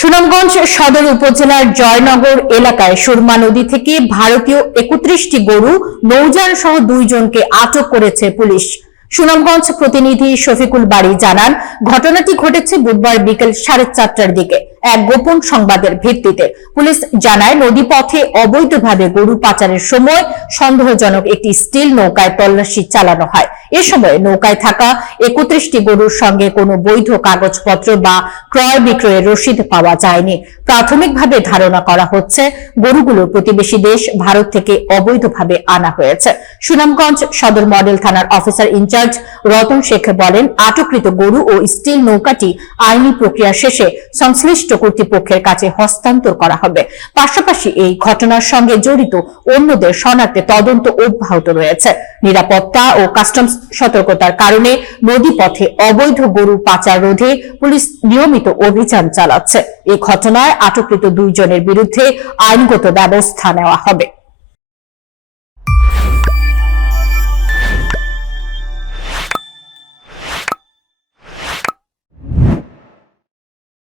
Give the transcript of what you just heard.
সুনামগঞ্জ সদর উপজেলার জয়নগর এলাকায় সুরমা নদী থেকে ভারতীয় 31টি গরু নৌযান সহ 2 জনকে আটক করেছে পুলিশ। সুনামগঞ্জ প্রতিনিধি শফিকুল বাড়ি জানান, ঘটনাটি ঘটেছে বুধবার বিকেল 4:30টার দিকে। এক গোপন সংবাদের ভিত্তিতে পুলিশ জানায়, নদীপথে অবৈধভাবে গরু পাচারের সময় সন্দেহজনক একটি স্টিল নৌকায় তল্লাশি চালানো হয়। এ সময় নৌকায় থাকা 31টি গরুর সঙ্গে কোনো বৈধ কাগজপত্র বা ক্রয় বিক্রয়ের রসিদ পাওয়া যায়নি। প্রাথমিকভাবে ধারণা করা হচ্ছে গরুগুলো প্রতিবেশী দেশ ভারত থেকে অবৈধভাবে আনা হয়েছে। সুনামগঞ্জ সদর মডেল থানার অফিসার ইনচার্জ রতন শেখ বলেন, আটককৃত গরু ও স্টিল নৌকাটি আইনি প্রক্রিয়া শেষে সংশ্লিষ্ট কর্তৃপক্ষের কাছে হস্তান্তর করা হবে। পাশাপাশি এই ঘটনার সঙ্গে জড়িত অন্যদের শনাক্তে তদন্ত অব্যাহত রয়েছে। নিরাপত্তা ও কাস্টমস সতর্কতার কারণে নদীপথে অবৈধ গরু পাচার রোধে পুলিশ নিয়মিত অভিযান চালাচ্ছে। এই ঘটনায় আটককৃত 2 জনের বিরুদ্ধে আইনগত ব্যবস্থা নেওয়া হবে।